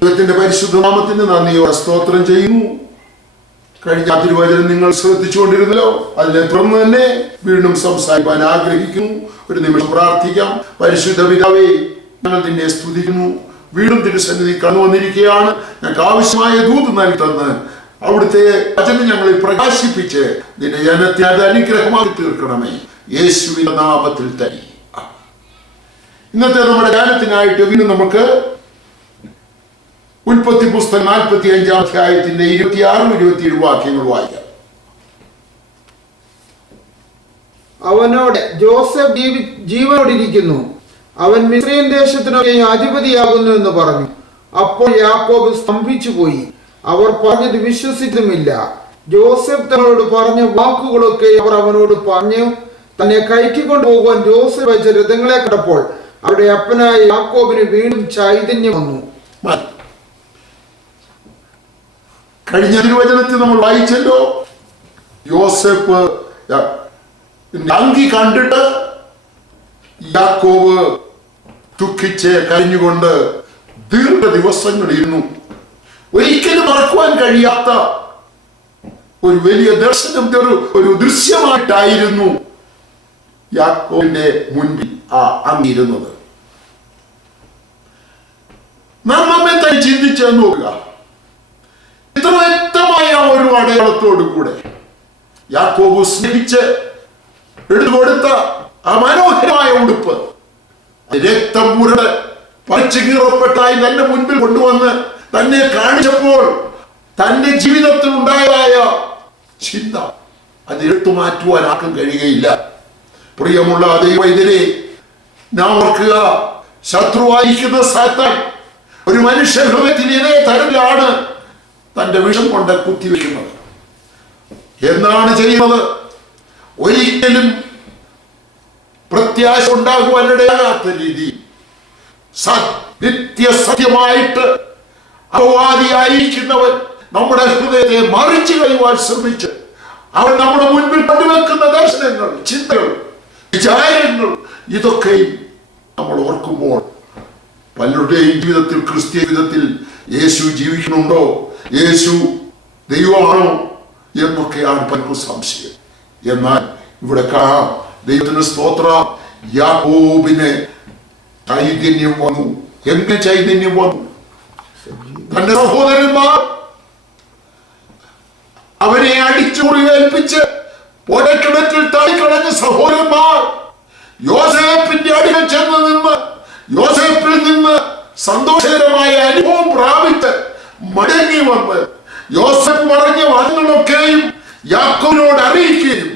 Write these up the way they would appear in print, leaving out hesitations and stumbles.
ദൈവത്തിന്റെ പരിശുദ്ധ നാമത്തിന് നന്ദിയോടെ സ്തോത്രം ചെയ്യുന്നു. കഴിഞ്ഞ തിരുവചനം നിങ്ങൾ ശ്രദ്ധിച്ചുകൊണ്ടിരുന്നല്ലോ. അതിനെ തുടർന്ന് തന്നെ വീണ്ടും സംസാരിക്കാൻ ആഗ്രഹിക്കുന്നു. ഒരു നിമിഷം പ്രാർത്ഥിക്കാം. പരിശുദ്ധ പിതാവേ, ഞങ്ങൾ നിന്നെ സ്തുതിക്കുന്നു. വീണ്ടും തിരുസന്നിധി കടന്നു വന്നിരിക്കുകയാണ്. ഞങ്ങൾക്ക് ആവശ്യമായ ദൂത് നൽകി തന്ന് അവിടുത്തെ വചനം ഞങ്ങളെ പ്രകാശിപ്പിച്ച് നിന്റെ ജനത്തെ അത് അനുഗ്രഹമായി തീർക്കണമേ. യേശുവിന്റെ നാമത്തിൽ തന്നെ. ഇന്നത്തെ നമ്മുടെ ധ്യാനത്തിനായിട്ട് വീണ്ടും നമുക്ക് ഉൽപ്പത്തി പുസ്തകം 45-ാം അധ്യായത്തിന്റെ 26-27 വാക്യങ്ങൾ വായിക്കാം. അവനോട് ജോസഫ് ജീവനോടിരിക്കുന്നു, അവൻ മിസ്രയീം ദേശത്തിനൊക്കെ അധിപതിയാകുന്നു എന്ന് പറഞ്ഞു. അപ്പോൾ യാക്കോബ് സ്തംഭിച്ചു പോയി. അവർ പറഞ്ഞത് വിശ്വസിച്ചുമില്ല. ജോസഫ് തങ്ങളോട് പറഞ്ഞ വാക്കുകളൊക്കെ അവർ അവനോട് പറഞ്ഞു. തന്നെ കയറ്റിക്കൊണ്ടു പോകുവാൻ ജോസഫ് വെച്ച രഥങ്ങളെ കണ്ടപ്പോൾ അവരുടെ അപ്പനായ യാക്കോബിന് വീണ്ടും ചൈതന്യം വന്നു. കഴിഞ്ഞ തിരുവചനത്തിൽ നമ്മൾ വായിച്ചല്ലോ, യോസേഫ് അങ്കി കണ്ടിട്ട് യാക്കോബ് ദുഃഖിച്ച് കഴിഞ്ഞുകൊണ്ട് ദീർഘ ദിവസങ്ങൾ ഇരുന്നു. ഒരിക്കലും മറക്കുവാൻ കഴിയാത്ത ഒരു വലിയ ദർശനം, ഒരു ദൃശ്യമായിട്ടായിരുന്നു യാക്കോബിന്റെ മുൻപിൽ ആ അങ്ങിരുന്നത്. നാം നമ്മെ തന്നെ ചിന്തിച്ച് നോക്കുക. ഇത്ര വ്യക്തമായ ഒരു അടയാളത്തോടു കൂടെ യാക്കോബ് സ്നേഹിച്ച് എടുത്തുകൊടുത്ത ആ മനോഹരമായ ഉടുപ്പ് രക്തം പുരട് പറിച്ചു കീറപ്പെട്ടായി തന്റെ മുൻപിൽ കൊണ്ടുവന്ന് തന്നെ കാണിച്ചപ്പോൾ തന്റെ ജീവിതത്തിൽ ഉണ്ടായതായ ചിന്ത അത് എടുത്തു മാറ്റുവാൻ ആർക്കും കഴിയുകയില്ല. പ്രിയമുള്ള ദൈവത്തിനെ നാം ഓർക്കുക, ശത്രുവായിരിക്കുന്ന സാത്താൻ ഒരു മനുഷ്യ ഹൃദയത്തിൽ ഇതേ തരത്തിലാണ് തന്റെ വിഷം കൊണ്ട് കുത്തിവെക്കുന്നത്. എന്താണ് ചെയ്യുന്നത്? ഒരിക്കലും പ്രത്യാശ ഉണ്ടാകുവാനിടയാകാത്ത രീതി നിത്യസത്യമായിട്ട് അപവാദിയായിരിക്കുന്നവൻ നമ്മുടെ ഹൃദയത്തെ മറിച്ചു കഴിയുവാൻ ശ്രമിച്ച് അവൻ നമ്മുടെ മുൻപിൽ കൊണ്ടുവെക്കുന്ന ദർശനങ്ങൾ, ചിന്തകൾ, വിചാരങ്ങൾ, ഇതൊക്കെയും നമ്മൾ ഓർക്കുമ്പോൾ പലരുടെയും ജീവിതത്തിൽ, ക്രിസ്തീയ ജീവിതത്തിൽ യേശു ജീവിക്കുന്നുണ്ടോ, യേശു ദൈവമാണോ എന്നൊക്കെയാണ് പലർക്കും സംശയം. എന്നാൽ ഇവിടെ കാണാം, ദൈവത്തിന് സ്തോത്രം, യാക്കോബിന് ചൈതന്യം വന്നു. എങ്ങനെ ചൈതന്യം വന്നു? തന്റെ സഹോദരന്മാർ അവനെ അടിച്ചു മുറിവേൽപ്പിച്ച് ഒരക്കിടത്തിൽ തള്ളിക്കളഞ്ഞ സഹോദരന്മാർ യോസേപ്പിന്റെ അടുക്കൽ ചെന്ന് നിന്ന് യോസേപ്പിൽ നിന്ന് സന്തോഷകരമായ അനുഭവം പ്രാപിച്ച് മടങ്ങി വന്ന് യോസേപ്പ് പറഞ്ഞ വാക്കുകളൊക്കെയും യാക്കോബിനോട് അറിയിക്കുകയും,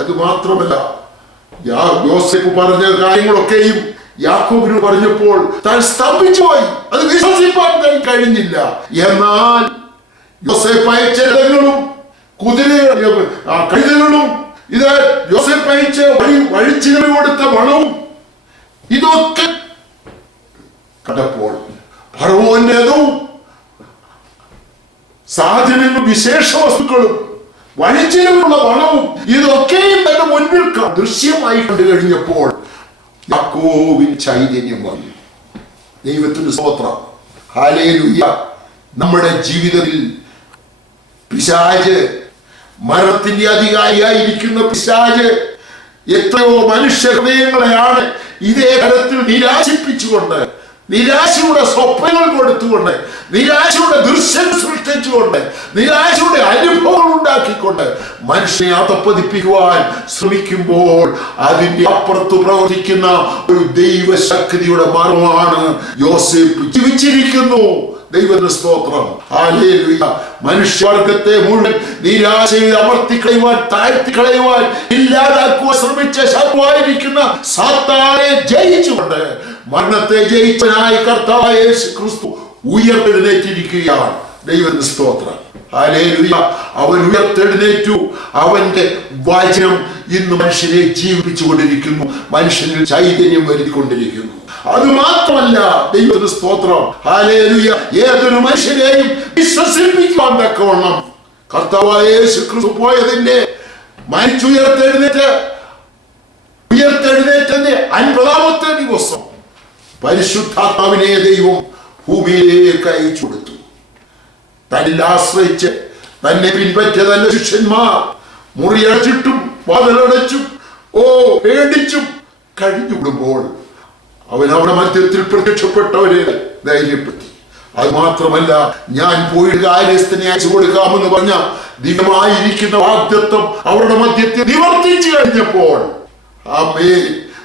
അത് മാത്രമല്ല യോസേപ്പ് പറഞ്ഞ കാര്യങ്ങളൊക്കെയും യാക്കോബിന് പറഞ്ഞപ്പോൾ താൻ സ്തംഭിച്ചു പോയി. അത് വിശ്വസിപ്പാൻ കഴിഞ്ഞില്ല. എന്നാൽ യോസേപ്പ് അയച്ച രഥങ്ങളും കഴുതകളും ഇത് യോസേപ്പ് അയച്ച വഴിച്ചിലവ് കൊടുത്ത പണവും ഇതൊക്കെ കണ്ടപ്പോൾ ഫറവോന്റേതും സാധനങ്ങളും വിശേഷ വസ്തുക്കളും വഴിച്ചിലവിലുള്ള പണവും ഇതൊക്കെയും തന്റെ മുൻപിൽ ദൃശ്യമായി കണ്ടു കഴിഞ്ഞപ്പോൾ യാക്കോബിന് ചൈതന്യം വന്നു. ദൈവത്തിന് സ്തോത്രം, ഹല്ലേലൂയ. നമ്മുടെ ജീവിതത്തിൽ പിശാച്, മരണത്തിന്റെ അധികാരിയായിരിക്കുന്ന പിശാച് എത്രയോ മനുഷ്യ ഹൃദയങ്ങളെയാണ് ഇതേ തരത്തിൽ നിരാശിപ്പിച്ചുകൊണ്ട്, നിരാശയുടെ സ്വപ്നങ്ങൾ കൊടുത്തുകൊണ്ട്, നിരാശയുടെ ദൃശ്യം സൃഷ്ടിച്ചുകൊണ്ട്, നിരാശയുടെ അനുഭവങ്ങൾ ഉണ്ടാക്കിക്കൊണ്ട് മനുഷ്യനെ അധപ്പതിപ്പിക്കുവാൻ ശ്രമിക്കുമ്പോൾ അതിന്റെ അപ്പുറത്ത് പ്രവർത്തിക്കുന്ന ഒരു ദൈവശക്തിയുടെ മർമ്മമാണ് യോസേപ്പ് ജീവിച്ചിരിക്കുന്നു. ദൈവത്തിന്റെ സ്തോത്രം, ഹല്ലേലൂയ. മനുഷ്യവർഗത്തെ മുഴുവൻ നിരാശയിൽ അമർത്തിക്കളയുവാൻ, താഴ്ത്തിക്കളയുവാൻ, ഇല്ലാതാക്കുവാൻ ശ്രമിച്ച ശത്രുവായിരിക്കുന്ന സാത്താനെ ജയിച്ചുകൊണ്ട് മരണത്തെ ജയിച്ചവനായ കർത്താവായ യേശു ക്രിസ്തു ഉയർത്തെഴുന്നേറ്റിരിക്കുകയാണ്. ദൈവത്തിന്റെ സ്തോത്രം, ഹല്ലേലൂയ. അവൻ ഉയർത്തെഴുന്നേറ്റു. അവന്റെ വചനം ഇന്ന് മനുഷ്യനെ ജീവിപ്പിച്ചുകൊണ്ടിരിക്കുന്നു, മനുഷ്യനിൽ ചൈതന്യം വരുത്തിക്കൊണ്ടിരിക്കുന്നു. അത് മാത്രമല്ല, ദൈവത്തിന്റെ സ്തോത്രം, ഹല്ലേലൂയ, ഏതൊരു മനുഷ്യനെയും വിശ്വസിപ്പിക്കാൻ തക്കവണ്ണം കർത്താവായ യേശു ക്രിസ്തു പോയതിന്റെ ഉയർത്തെഴുന്നേറ്റന്റെ 50-ാമത്തെ ദിവസം പരിശുദ്ധാത്മാവിനെ ദൈവം ഭൂമിയിലേക്ക് അയച്ചു കൊടുത്തു. തന്നിൽ ആശ്രയിച്ച് തന്നെ പിൻപറ്റിയ തന്റെ ശിഷ്യന്മാർ മുറിയടച്ചിട്ടും വാതിലടച്ചും പേടിച്ചും കഴിഞ്ഞുവിടുമ്പോൾ അവൻ അവിടെ മധ്യത്തിൽ പ്രത്യക്ഷപ്പെട്ടവരെ ധൈര്യപ്പെടുത്തി. അത് മാത്രമല്ല, ഞാൻ പോയി കാര്യസ്ഥനെ അയച്ചു കൊടുക്കാമെന്ന് പറഞ്ഞ ദിവ്യമായിരിക്കുന്ന വാഗ്ദത്തം അവരുടെ മധ്യത്തിൽ നിവർത്തിച്ചു കഴിഞ്ഞപ്പോൾ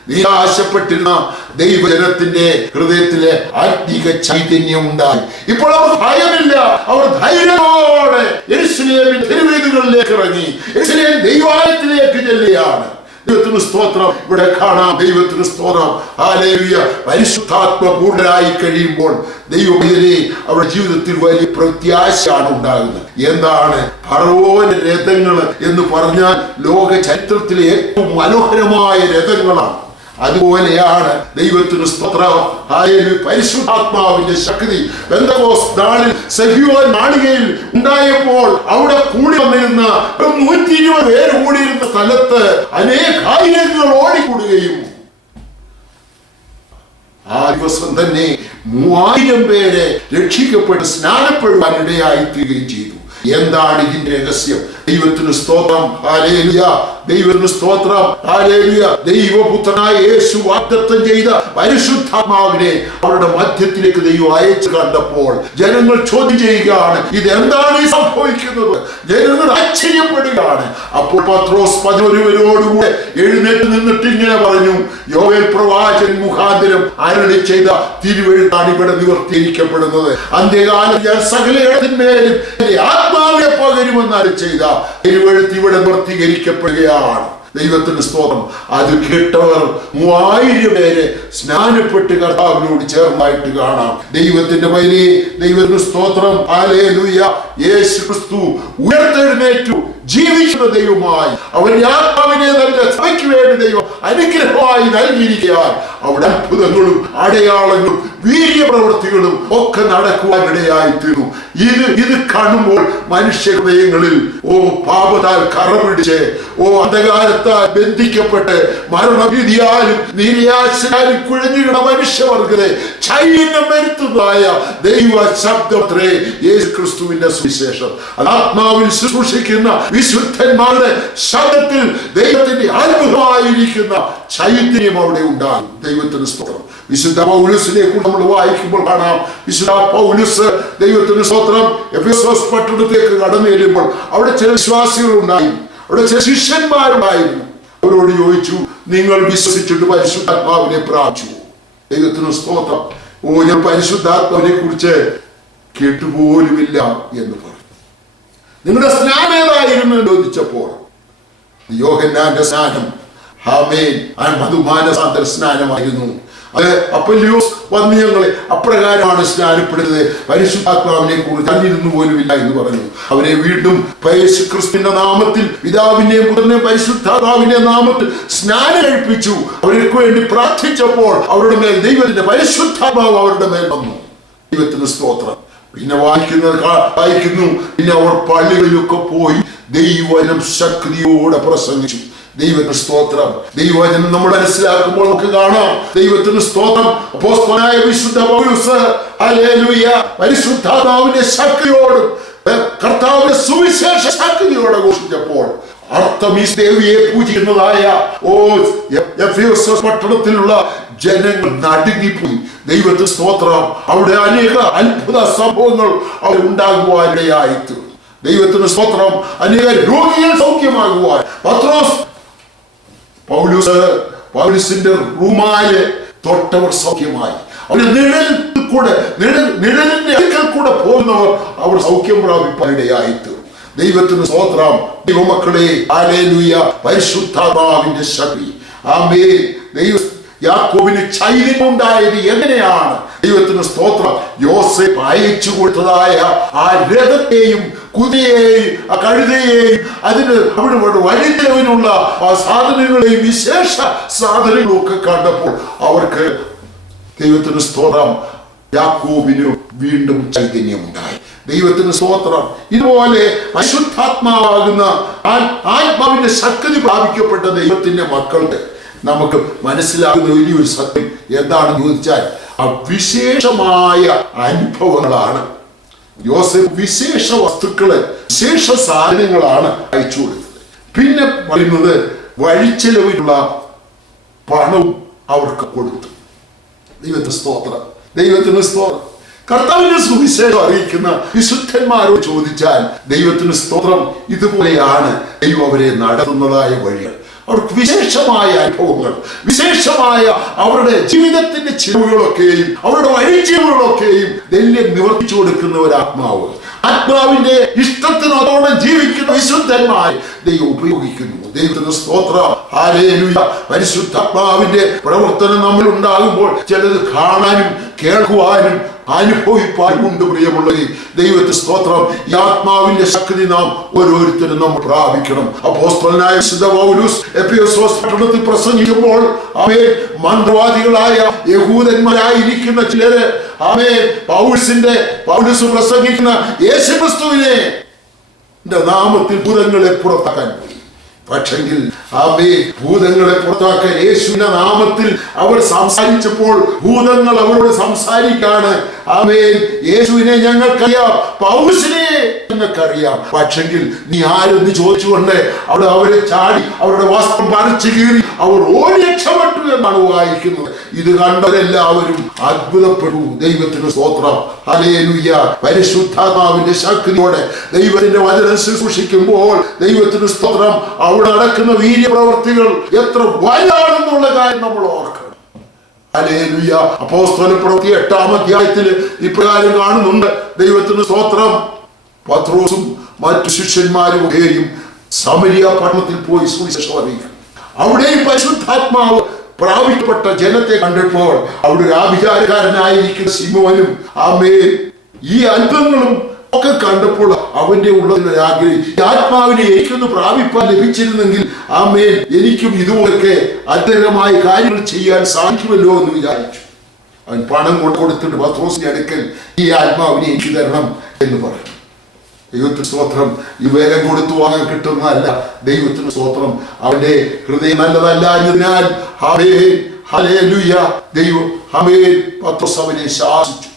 നിരാശപ്പെട്ടിരുന്ന ദൈവജനത്തിന്റെ ഹൃദയത്തിലെ ആത്മീക ചൈതന്യം ഉണ്ടായി. ഇപ്പോൾ അവർ ഭയമില്ല. അവർ ധൈര്യത്തോടെ യെരൂശലേമിൻ തെരുവീഥികളിലേക്ക് ഇറങ്ങി യെരൂശലേം ദൈവാലയത്തിലേക്ക് ചെല്ലുകയാണ്. ദൈവത്തിന് സ്തോത്രം. ഇവിടെ കാണാം, ദൈവത്തിന് സ്തോത്രം. ഹല്ലേലൂയ. പരിശുദ്ധാത്മ പൂർണ്ണരായി കഴിയുമ്പോൾ ദൈവത്തിലെ അവരുടെ ജീവിതത്തിൽ വലിയ പ്രത്യാശയാണ് ഉണ്ടാകുന്നത്. എന്താണ് ഫറവോന്റെ രഥങ്ങൾ എന്ന് പറഞ്ഞാൽ ലോക ചരിത്രത്തിലെ ഏറ്റവും മനോഹരമായ രഥങ്ങളാണ്. അതുപോലെയാണ് ദൈവത്തിന് സ്തോത്രം. പരിശുദ്ധാത്മാവിന്റെ ശക്തി പെന്തക്കോസ്ത് നാളിൽ സെഹിയോൻ മാളികയിൽ ഉണ്ടായപ്പോൾ അവിടെ കൂടി വന്നിരുന്ന 120 പേര് കൂടിയിരുന്ന സ്ഥലത്ത് അനേകായിരങ്ങൾ ഓടിക്കൂടുകയും ആ ദിവസം തന്നെ 3000 പേരെ രക്ഷിക്കപ്പെട്ട് സ്നാനപ്പെടുവാൻ ഇടയായിത്തീരുകയും ചെയ്തു. എന്താണ് ഇതിന്റെ രഹസ്യം? ദൈവത്തിന് സ്തോത്രം. ഹല്ലേലൂയ. ദൈവത്തിന് സ്തോത്രം. ഹല്ലേലൂയ. ദൈവപുത്രനായ യേശു വാഗ്ദത്തം ചെയ്ത പരിശുദ്ധാത്മാവിനെ അവരുടെ മധ്യത്തിലേക്ക് ദൈവം അയച്ചു കണ്ടപ്പോൾ ജനങ്ങൾ ചോദ്യം ചെയ്യുകയാണ്, ഇതെന്താണ് ഈ സംഭവിക്കുന്നത്? ജനങ്ങൾ ആശ്ചര്യപ്പെടുകയാണ്. അപ്പോൾ പത്രോസ് 11 പേരോടുകൂടെ എഴുന്നേറ്റ് നിന്നിട്ട് ഇങ്ങനെ പറഞ്ഞു, യോവേൽ പ്രവാചകൻ മുഖാന്തരം അരുളി ചെയ്ത തിരുവെഴുത്താണ് ഇവിടെ നിവർത്തിയിരിക്കപ്പെടുന്നത്. അന്ത്യകാലം ഞാൻ സകലയിടത്തിന്മേലും ആത്മാവിനെ പകരുമെന്ന് അരുളി ചെയ്ത തിരുവെഴുത്ത് ഇവിടെ നിവർത്തീകരിക്കപ്പെടുകയാണ്. ദൈവത്തിന് സ്തോത്രം. അത് കേട്ടവർ 3000 പേരെ സ്നാനപ്പെട്ട് കർത്താവിനോട് ചേർന്നായിട്ട് കാണാം. ദൈവത്തിന്റെ വൈലി, ദൈവത്തിന് സ്തോത്രം. ഹല്ലേലൂയ. യേശു ക്രിസ്തു ഉയർത്തെഴുന്നേറ്റു ജീവിക്കുന്ന ദൈവമായി അവന്റെ ആത്മാവിനെ തന്റെ സഭയ്ക്ക് വേണ്ടി ദൈവം അനുഗ്രഹമായി നൽകിയിരിക്കാൻ അവിടെ അത്ഭുതങ്ങളും അടയാളങ്ങളും വീര്യപ്രവൃത്തികളും ഒക്കെ നടക്കുവാനിടയായി തീർന്നു. ഇത് കാണുമ്പോൾ മനുഷ്യ ഹൃദയങ്ങളിൽ പാപത്താൽ കറ പിടിച്ച് അന്ധകാരത്താൽ ബന്ധിക്കപ്പെട്ട് മരണഭീതിയാലും നിരാശയാലും കുഴഞ്ഞുകിട മനുഷ്യവർഗത്തെ ചൈതന്യം വരുത്തുന്നതായ ദൈവ ശബ്ദത്രേ യേശു ക്രിസ്തുവിന്റെ സുവിശേഷം. ആത്മാവിൽ ശുശ്രൂഷിക്കുന്ന വിശുദ്ധന്മാരുടെ ശബ്ദത്തിൽ ദൈവത്തിന്റെ അത്ഭുതമായിരിക്കുന്ന ചൈതന്യം അവിടെ ഉണ്ടാകും. ദൈവത്തിന് സ്തോത്രം. വിശുദ്ധ പൗലോസിനെ നമ്മൾ വായിക്കുമ്പോൾ കാണാം, വിശുദ്ധ പൗലോസ് ദൈവത്തിന് സ്തോത്രം എഫെസോസ് പട്ടണത്തിലേക്ക് കടന്നു ചെല്ലുമ്പോൾ അവിടെ ചില വിശ്വാസികൾ ഉണ്ടായിരുന്നു, അവിടെ ചില ശിഷ്യന്മാരുണ്ടായിരുന്നു. അവരോട് ചോദിച്ചു, നിങ്ങൾ വിശ്വസിച്ചിട്ട് പരിശുദ്ധാത്മാവിനെ പ്രാപിച്ചു? ദൈവത്തിന് സ്തോത്രം. ഞാൻ പരിശുദ്ധാത്മാവിനെ കുറിച്ച് കേട്ടുപോലുമില്ല എന്ന് പറഞ്ഞു. നിങ്ങളുടെ സ്നാനം ഏതായിരുന്നു എന്ന് ചോദിച്ചപ്പോൾ യോഹന്നാന്റെ സ്നാനം മധുമാനസാന്തര സ്നാനമായിരുന്നു. അത് അപ്പൊല്ലിയോസ് വന്ന് ഞങ്ങളെ അപ്രകാരമാണ് സ്നാനപ്പെടുന്നത്, പരിശുദ്ധാത്മാവിനെ കുറിച്ച് അറിഞ്ഞിരുന്നു പോലുമില്ല എന്ന് പറഞ്ഞു. അവരെ വീണ്ടും യേശു ക്രിസ്തുവിന്റെ നാമത്തിൽ പിതാവിന്റെയും പുത്രന്റെയും പരിശുദ്ധാത്മാവിന്റെ നാമത്തിൽ സ്നാനം കഴിപ്പിച്ചു. അവർക്ക് വേണ്ടി പ്രാർത്ഥിച്ചപ്പോൾ അവരുടെ മേൽ ദൈവത്തിന്റെ പരിശുദ്ധാത്മാവ് അവരുടെ മേൽ വന്നു. ദൈവത്തിന് സ്തോത്രം. പിന്നെ വായിക്കുന്നു, പിന്നെ അവർ പള്ളികളിലൊക്കെ പോയി ദൈവവചനം ശക്തിയോടെ പ്രസംഗിച്ചു. ദൈവത്തിന് സ്തോത്രം. ദൈവവചനം നമ്മൾ മനസ്സിലാക്കുമ്പോൾ നമുക്ക് കാണാം, ദൈവത്തിന് സ്തോത്രം. അപ്പോസ്തലനായ വിശുദ്ധ പൗലോസ് ഹല്ലേലൂയ പരിശുദ്ധാത്മാവിന്റെ ശക്തിയോടും കർത്താവിന്റെ സുവിശേഷ ശക്തിയോടെ ഘോഷിച്ചപ്പോൾ അർത്തമീസ് ദേവിയെ പൂജിക്കുന്നതായ എഫെസോസ് പട്ടണത്തിലുള്ള ജനങ്ങൾ നടുങ്ങിപ്പോയി. ദൈവത്തിന് സ്തോത്രം. അവിടെ അനേക അത്ഭുത സംഭവങ്ങൾ അവിടെ ഉണ്ടാകുവാനിടയായിട്ട് ദൈവത്തിന് സ്തോത്രം. അനേക രോഗികൾ സൗഖ്യമാകുവാൻ പൗലോസിന്റെ റൂമാല് തൊട്ടവർ സൗഖ്യമായി. അവരുടെ നിഴലിന്റെ അടുക്കൽ കൂടെ പോകുന്നവർ അവർ സൗഖ്യം പ്രാപിപ്പാനിടയായിട്ട് ദൈവത്തിന് സ്തോത്രം. ദൈവമക്കളെ ഹല്ലേലൂയ പരിശുദ്ധാത്മാവിന്റെ ശക്തി. ആമേൻ. യാക്കോബിന് ചൈതന്യം ഉണ്ടായത് എങ്ങനെയാണ്? ദൈവത്തിന് സ്തോത്രം. യോസേഫ് അയച്ചു കൊടുത്തതായ ആ രഥത്തെയും കുതിരയെയും ആ കഴുതയെയും അതിന് അവിടെ വഴിത്തരവിനുള്ള ആ സാധനങ്ങളെയും വിശേഷ സാധനങ്ങളും ഒക്കെ കണ്ടപ്പോൾ അവർക്ക് ദൈവത്തിന് സ്തോത്രം യാക്കോബിന് വീണ്ടും ചൈതന്യമുണ്ടായി. ദൈവത്തിന് സ്തോത്രം. ഇതുപോലെ അശുദ്ധാത്മാവാകുന്ന ആത്മാവിന്റെ ശക്തി പ്രാപിക്കപ്പെട്ട ദൈവത്തിന്റെ മക്കൾക്ക് നമുക്ക് മനസ്സിലാകുന്ന വലിയൊരു സത്യം എന്താണെന്ന് ചോദിച്ചാൽ വിശേഷമായ അനുഭവങ്ങളാണ്. യോസേഫ് വിശേഷ വസ്തുക്കള്, വിശേഷ സാധനങ്ങളാണ് അയച്ചു കൊടുത്തത്. പിന്നെ പറയുന്നത് വഴിച്ചെലവിനുള്ള പണവും അവർക്ക് കൊടുത്തു. ദൈവത്തിന് സ്തോത്രം, ദൈവത്തിന് സ്തോത്രം. കർത്താവിന്റെ സുവിശേഷം അറിയിക്കുന്ന വിശുദ്ധന്മാരോട് ചോദിച്ചാൽ ദൈവത്തിന് സ്തോത്രം ഇതുപോലെയാണ് ദൈവം അവരെ നടത്തുന്നതായ വഴികൾ. അവർക്ക് വിശേഷമായ അനുഭവങ്ങൾ, വിശേഷമായ അവരുടെ ജീവിതത്തിന്റെ ചിലവുകളൊക്കെയും അവരുടെ വഴിച്ചിലവുകളൊക്കെയും ദൈവം നിവർത്തിച്ചു കൊടുക്കുന്ന ഒരു ആത്മാവ്, ആത്മാവിന്റെ ഇഷ്ടത്തിനോടോളം ജീവിക്കുന്ന വിശുദ്ധന്മാരെ ദൈവം ഉപയോഗിക്കുന്നു. ദൈവത്തിന് സ്തോത്രം, ഹല്ലേലൂയ. പരിശുദ്ധാത്മാവിന്റെ പ്രവർത്തനം നമ്മൾ ഉണ്ടാകുമ്പോൾ ചിലത് കാണാനും കേൾക്കുവാനും അനുഭവിപ്പാനും ഉണ്ട്. പ്രിയമുള്ളവരെ, ദൈവത്തിന് സ്തോത്രം. ഈ ആത്മാവിന്റെ ശക്തി നാം ഓരോരുത്തരും നമ്മൾ പ്രാപിക്കണം. അപ്പോസ്തലനായ വിശുദ്ധ പൗലോസ് എഫെസോസ് പട്ടണത്തിൽ പ്രസംഗിക്കുമ്പോൾ മന്ത്രവാദികളായ യഹൂദന്മാരായിരിക്കുന്ന ചിലര് പൗലോസ് പ്രസംഗിക്കുന്ന യേശുക്രിസ്തുവിനെ നാമത്തിൽ ഭൂതങ്ങളെ പുറത്താക്കാൻ പോയി. പക്ഷെങ്കിൽ ഭൂതങ്ങളെ പുറത്താക്കാൻ യേശുവിന്റെ നാമത്തിൽ അവർ സംസാരിച്ചപ്പോൾ ഭൂതങ്ങൾ അവരോട് സംസാരിക്കാണ്. യേശുവിനെ ഞങ്ങൾക്കറിയാം, പൗലോസിനെ ഞങ്ങൾക്കറിയാം, പക്ഷെങ്കിൽ നീ ആരെന്ന് ചോദിച്ചുകൊണ്ട് അവിടെ അവരെ ചാടി അവരുടെ വസ്ത്രം പറിച്ചു കീറി അവർ ഓടി രക്ഷപ്പെട്ടു എന്നാണ് വായിക്കുന്നത്. ഇത് കണ്ടവരെല്ലാവരും അത്ഭുതപ്പെട്ടു. ദൈവത്തിന് സ്തോത്രം, ഹല്ലേലൂയ. പരിശുദ്ധാത്മാവിന്റെ ശക്തിയോടെ ദൈവത്തിന്റെ വചനം ശുശ്രൂഷിക്കുമ്പോൾ ദൈവത്തിന് സ്തോത്രം, അവിടെ നടക്കുന്ന വീര്യപ്രവർത്തികൾ എത്ര വലുതാണെന്നുള്ള കാര്യം നമ്മൾ ഓർക്കണം. ഹല്ലേലൂയ. അപ്പോസ്തലപ്രവൃത്തി 8-ാം അധ്യായത്തിൽ ഇപ്രകാരം കാണുന്നുണ്ട്. ദൈവത്തിന് സ്തോത്രം, പത്രോസും മറ്റു ശിഷ്യന്മാരും ഒക്കെയും സമരിയ പട്ടണത്തിൽ പോയി സുവിശേഷം അറിയിക്കും. അവിടെയും പരിശുദ്ധാത്മാവ് പ്രാപിക്കപ്പെട്ട ജനത്തെ കണ്ടപ്പോൾ അവിടെ ഒരു ആഭിചാരക്കാരനായിരിക്കുന്ന ശിമോനും ഈ അത്ഭുതങ്ങളും ഒക്കെ കണ്ടപ്പോൾ അവന്റെ ഉള്ളതിൽ ആഗ്രഹം, ആത്മാവിനെ എനിക്കൊന്ന് പ്രാപിപ്പാൻ ലഭിച്ചിരുന്നെങ്കിൽ എനിക്കും ഇതുപോലൊക്കെ അത്ഭുതമായ കാര്യങ്ങൾ ചെയ്യാൻ സാധിക്കുമല്ലോ എന്ന് വിചാരിച്ചു. അവൻ പണം കൊടുത്തിട്ട് പത്രോസിന്റെ അടുക്കൽ ഈ ആത്മാവിനെ എനിക്ക് തരണം എന്ന് പറഞ്ഞു. ദൈവത്തിന് സ്തോത്രം. ഈ വേലം കൊടുത്തു വാങ്ങാൻ കിട്ടുന്നതല്ല. ദൈവത്തിന് സ്തോത്രം, അവന്റെ ഹൃദയം നല്ലതല്ല എന്നതിനാൽ ഹല്ലേലൂയ ദൈവം പത്രോസ് അവനെ ശാസിച്ചു.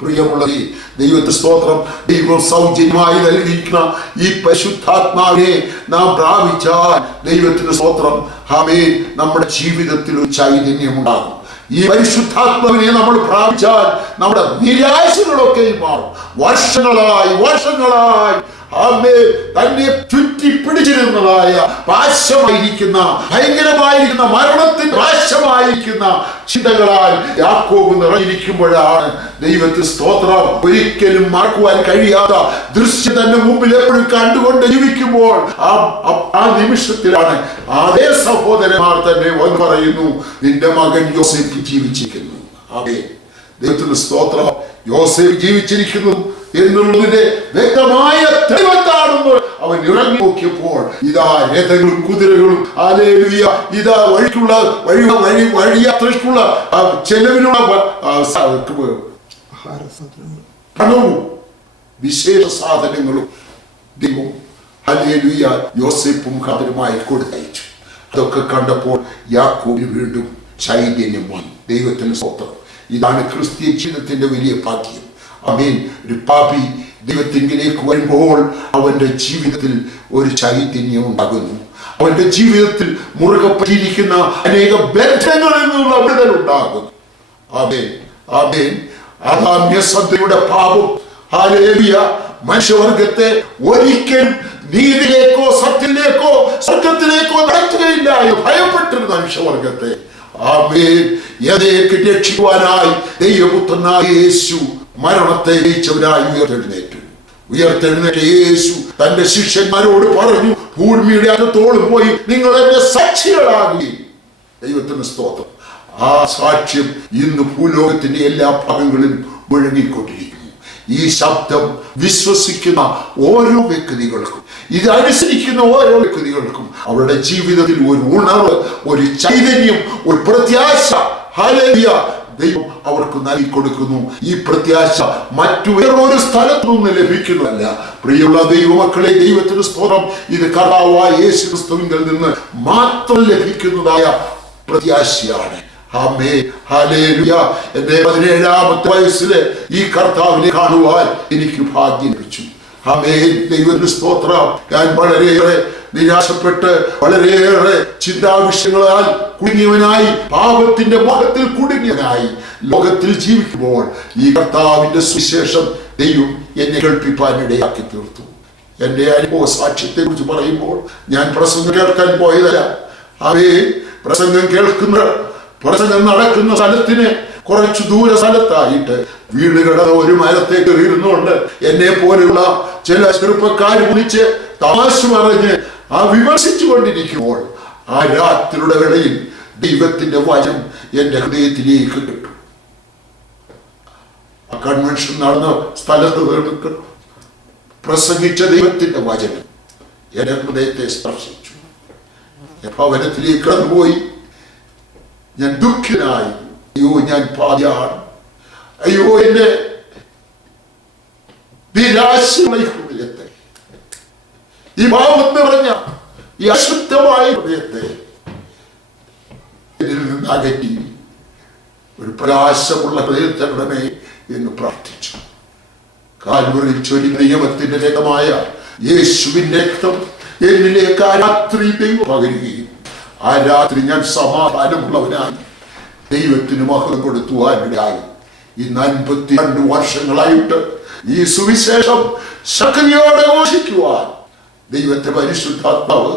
പ്രിയമുള്ളവരെ, ദൈവത്തിന് സ്തോത്രം. ദൈവം സൗജന്യമായി നൽകിയിരിക്കുന്ന ഈ പരിശുദ്ധാത്മാവിനെ നാം പ്രാപിച്ചാൽ ദൈവത്തിന് സ്തോത്രം, നമ്മുടെ ജീവിതത്തിൽ ഒരു ചൈതന്യം ഉണ്ടാകും. ഈ പരിശുദ്ധാത്മാവിനെ നമ്മൾ പ്രാപിച്ചാൽ നമ്മുടെ നിരാശകളൊക്കെ മാറും. വർഷങ്ങളായി തന്നെ ചുറ്റി പിടിച്ചിരുന്നതായ പാശമായിരിക്കുന്ന ഭയങ്കരമായിരിക്കുന്ന മരണത്തിന് പാശമായിരിക്കുന്ന ചിന്തകളാൽ യാക്കോബ് നിറഞ്ഞിരിക്കുമ്പോഴാണ് ദൈവത്തിന് സ്തോത്രം ഒരിക്കലും മറക്കുവാൻ കഴിയാത്ത ദൃശ്യം തന്നെ മുമ്പിൽ എപ്പോഴും കണ്ടുകൊണ്ട് ജീവിക്കുമ്പോൾ ആ നിമിഷത്തിലാണ് അതേ സഹോദരന്മാർ തന്നെ വന്ന് പറയുന്നു, നിന്റെ മകൻ യോസേഫ് ജീവിച്ചിരിക്കുന്നു. ദൈവത്തിന് സ്തോത്രം. യോസേഫ് ജീവിച്ചിരിക്കുന്നു എന്നുള്ളതിന്റെ വ്യക്തമായ തെളിവെത്താണെന്ന് അവൻ ഇറങ്ങി നോക്കിയപ്പോൾ ഇതാ രഥങ്ങളും കുതിരകളും, ഹല്ലേലൂയ, ഇതാ വഴിയാത്രയ്ക്കുള്ള ചെലവിനുള്ള പണവും വിശേഷ സാധനങ്ങളും ദൈവം ഹല്ലേലൂയ യോസേഫും ഖാദരുമായി കൊടുത്തയച്ചു. അതൊക്കെ കണ്ടപ്പോൾ യാക്കോബിന് വീണ്ടും ചൈതന്യം വന്നു. ദൈവത്തിന് സ്തോത്രം. ഇതാണ് ക്രിസ്തീയ ജീവിതത്തിന്റെ വലിയ ഭാഗ്യം. ഒരു പാപി ദൈവത്തിങ്കിലേക്ക് വരുമ്പോൾ അവന്റെ ജീവിതത്തിൽ ഒരു ചൈതന്യം ഉണ്ടാകുന്നു. അവന്റെ ജീവിതത്തിൽ മുറുകെ പറ്റിയിരിക്കുന്ന അനേക ബന്ധങ്ങളിൽ നിന്നുള്ള വിടുതൽ ഉണ്ടാകുന്നു. ആദാമ്യസന്തതിയുടെ പാപം ഹല്ലേലൂയ മനുഷ്യവർഗത്തെ ഒരിക്കലും നീതിയിലേക്കോ സത്യത്തിലേക്കോ സ്വർഗത്തിലേക്കോ നടത്തുകയില്ല എന്ന് ഭയപ്പെട്ടിരുന്ന മനുഷ്യവർഗത്തെ രക്ഷിക്കുവാനായി ദൈവപുത്രനായ യേശു മരണത്തെ ജയിച്ചവനായി ഉയർത്തെഴുന്നേറ്റ യേശു തന്റെ ശിഷ്യന്മാരോട് പറഞ്ഞു, ഭൂമിയുടെ അകത്തോളം പോയി നിങ്ങൾ എന്റെ സാക്ഷികളാകുകയും. ദൈവത്തിന് സ്തോത്രം. ആ സാക്ഷ്യം ഇന്ന് ഭൂലോകത്തിന്റെ എല്ലാ ഭാഗങ്ങളിലും മുഴങ്ങിക്കൊണ്ടിരിക്കുന്നു. ഈ ശബ്ദം വിശ്വസിക്കുന്ന ഓരോ വ്യക്തികൾക്കും, ഇതനുസരിക്കുന്ന ഓരോ വ്യക്തികൾക്കും അവരുടെ ജീവിതത്തിൽ ഒരു ഉണർവ്, ഒരു ചൈതന്യം, ഒരു പ്രത്യാശ ഹല്ലേലൂയ ദൈവം അവർക്ക് നൽകി കൊടുക്കുന്നു. ഈ പ്രത്യാശ മറ്റു വേറൊരു സ്ഥലത്തു നിന്ന് ലഭിക്കുന്നതല്ല. പ്രിയമുള്ള ദൈവമക്കളെ, ദൈവത്തിന് സ്തോത്രം. ഇത് കർത്താവായ യേശുക്രിസ്തുവിൽ നിന്ന് മാത്രം ലഭിക്കുന്നതായ പ്രത്യാശയാണ്. ആമേൻ, ഹല്ലേലൂയ. എന്റെ 17ാമത്തെ വയസ്സില് ഈ കർത്താവിനെ കാണുവാൻ എനിക്ക് ഭാഗ്യം ലഭിച്ചു. ആമേൻ, ദൈവത്തിന് സ്തോത്രം. ഞാൻ വളരെയേറെ നിരാശപ്പെട്ട് വളരെയേറെ ചിന്താവിഷയങ്ങളാൽ കുടുങ്ങിയവനായി, പാപത്തിന്റെ മോഹത്തിൽ കുടുങ്ങിയവനായി ലോകത്തിൽ ജീവിക്കുമ്പോൾ ഈ കർത്താവിന്റെ സുവിശേഷം ദൈവം എന്നെ കേൾപ്പിപ്പാൻ ഇടയാക്കി തീർത്തു. എന്റെ അനുഭവ സാക്ഷ്യത്തെ കുറിച്ച് പറയുമ്പോൾ ഞാൻ പ്രസംഗം കേൾക്കാൻ പോയതല്ല. പ്രസംഗം നടക്കുന്ന സ്ഥലത്തിന് കുറച്ചു ദൂര സ്ഥലത്തായിട്ട് വീട് കിടന്ന ഒരു മരത്തേക്ക് ഇരുന്നുകൊണ്ട് എന്നെ പോലുള്ള ചില ചെറുപ്പക്കാർ വിളിച്ച് തമാശ പറഞ്ഞ് വിമർശിച്ചു കൊണ്ടിരിക്കുമ്പോൾ ആ രാത്രിയുടെ വേളയിൽ ദൈവത്തിന്റെ വചനം എന്റെ ഹൃദയത്തിലേക്ക് കിട്ടും. ആ കൺവെൻഷൻ നടന്ന സ്ഥലത്ത് പ്രസംഗിച്ച ദൈവത്തിന്റെ വചനം എന്റെ ഹൃദയത്തെ സ്പർശിച്ചു. ഭവനത്തിലേക്ക് കടന്നുപോയി. ഞാൻ ദുഃഖിതനായി. അയ്യോ, ഞാൻ പാപിയാണ്. അയ്യോ, എന്റെ നിരാശയുള്ള ഹൃദയത്തെ, ഈ പാപം നിറഞ്ഞ ഈ അശുദ്ധമായ ഹൃദയത്തെ ഇതിൽ നിന്ന് അകറ്റി ഒരു പ്രകാശമുള്ള ഹൃദയത്തിനുടമേ എന്ന് പ്രാർത്ഥിച്ചു. കാൽവറിയിൽ ചൊരിഞ്ഞ നിയമത്തിന്റെ രക്തമായ യേശുവിന്റെ രക്തം എന്നിലേക്ക് ആ രാത്രി ദൈവം പകരുകയും ആ രാത്രി ഞാൻ സമാധാനമുള്ളവനായി ദൈവത്തിന് മഹത്വം കൊടുത്തുവാനിടയായി. ഈ 42 വർഷങ്ങളായിട്ട് ഈ സുവിശേഷം ശക്തിയോടെ ഘോഷിക്കുവാൻ ദൈവത്തെ പരിശുദ്ധാത്മാവ്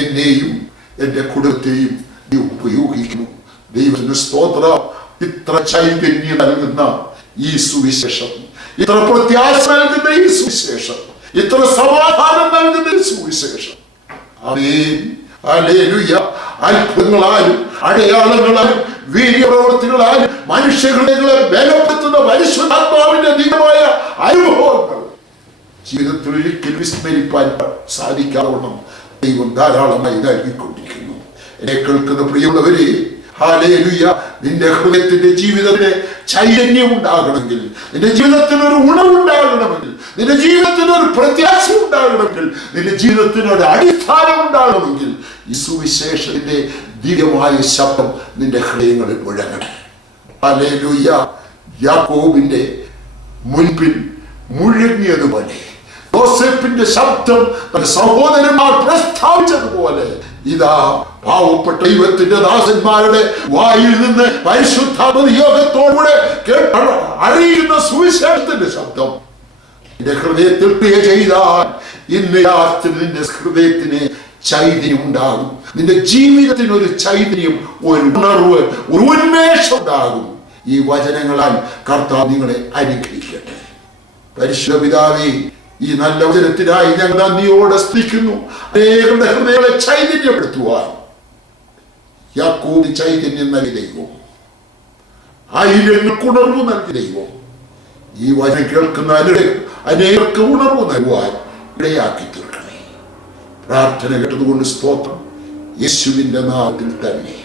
എന്നെയും എന്റെ കുടുംബത്തെയും ഉപയോഗിക്കുന്നു. ദൈവത്തിന് സ്തോത്രം. ഇത്ര ചൈതന്യം നൽകുന്ന ഈ സുവിശേഷം, ഇത്ര പ്രത്യാശ നൽകുന്ന ഈ സുവിശേഷം, ഇത്ര സമാധാനം നൽകുന്ന ഈ സുവിശേഷം, ആമേൻ, ഹല്ലേലൂയ. അത്ഭുതങ്ങളാലും അടയാളങ്ങളാലും വീര്യപ്രവൃത്തികളാലും മനുഷ്യഹൃദയങ്ങളെ ബലപ്പെടുത്തുന്ന പരിശുദ്ധാത്മാവിന്റെ ദിവ്യമായ അനുഭവങ്ങൾ ജീവിതത്തിൽ ഒരിക്കൽ വിസ്മരിപ്പാൻ സാധിക്കാവണ്ണം ദൈവം ധാരാളമായി നൽകിക്കൊണ്ടിരിക്കുന്നു. എന്നെ കേൾക്കുന്ന പ്രിയമുള്ളവരെ, ഹല്ലേലൂയ, നിന്റെ ഹൃദയത്തിന്റെ ജീവിതത്തിന് ചൈതന്യം ഉണ്ടാകണമെങ്കിൽ, നിന്റെ ജീവിതത്തിന് ഒരു ഉണവുണ്ടാകണമെങ്കിൽ, നിന്റെ ജീവിതത്തിന് ഒരു പ്രത്യാശ ഉണ്ടാകണമെങ്കിൽ, നിന്റെ ജീവിതത്തിന് ഒരു അടിസ്ഥാനം ഉണ്ടാകണമെങ്കിൽ ഈ സുവിശേഷത്തിന്റെ ദിവ്യമായ ശബ്ദം നിന്റെ ഹൃദയങ്ങളിൽ മുഴങ്ങണം. ഹല്ലേലൂയ. യാക്കോബിന്റെ മുൻപിൽ മുഴങ്ങിയതുപോലെ, യോസേഫിന്റെ ശബ്ദം തന്റെ സഹോദരന്മാർ പ്രസ്താവിച്ചതുപോലെ, ഇതാ പാവപ്പെട്ട ദൈവത്തിന്റെ ദാസന്മാരുടെ വായിൽ നിന്ന് പരിശുദ്ധാത്മ യോഗത്തോടുകൂടെ അറിയുന്ന സുവിശേഷത്തിന്റെ ശബ്ദം നിന്റെ ഹൃദയത്തിൽ ക്രിയ ചെയ്താൽ ഇന്ന് രാത്രി നിന്റെ ഹൃദയത്തിന് ചൈതന്യം ഉണ്ടാകും. നിന്റെ ജീവിതത്തിന് ഒരു ചൈതന്യം, ഒരു ഉണർവ്, ഒരു ഉന്മേഷം ഉണ്ടാകും. ഈ വചനങ്ങളാൽ കർത്താവ് നിങ്ങളെ അനുഗ്രഹിക്കട്ടെ. പരിശുദ്ധ പിതാവേ, ഈ നല്ല വചനത്തിനായി ഞങ്ങൾ നന്ദിയോടെ സ്തുതിക്കുന്നു. അനേകരുടെ ഹൃദയങ്ങളെ ചൈതന്യപ്പെടുത്തുവാൻ യാക്കോബ് ചൈതന്യം നൽകി ദൈവം, ആയിരങ്ങൾക്ക് ഉണർവ് നൽകി ദൈവം, ഈ വചനം കേൾക്കുന്ന അനേകർക്ക് ഉണർവ് നൽകുവാൻ ഇടയാക്കി തീർക്കണേ. പ്രാർത്ഥന കേട്ടതുകൊണ്ട് സ്തോത്രം. യേശുവിന്റെ നാമത്തിൽ തന്നെ.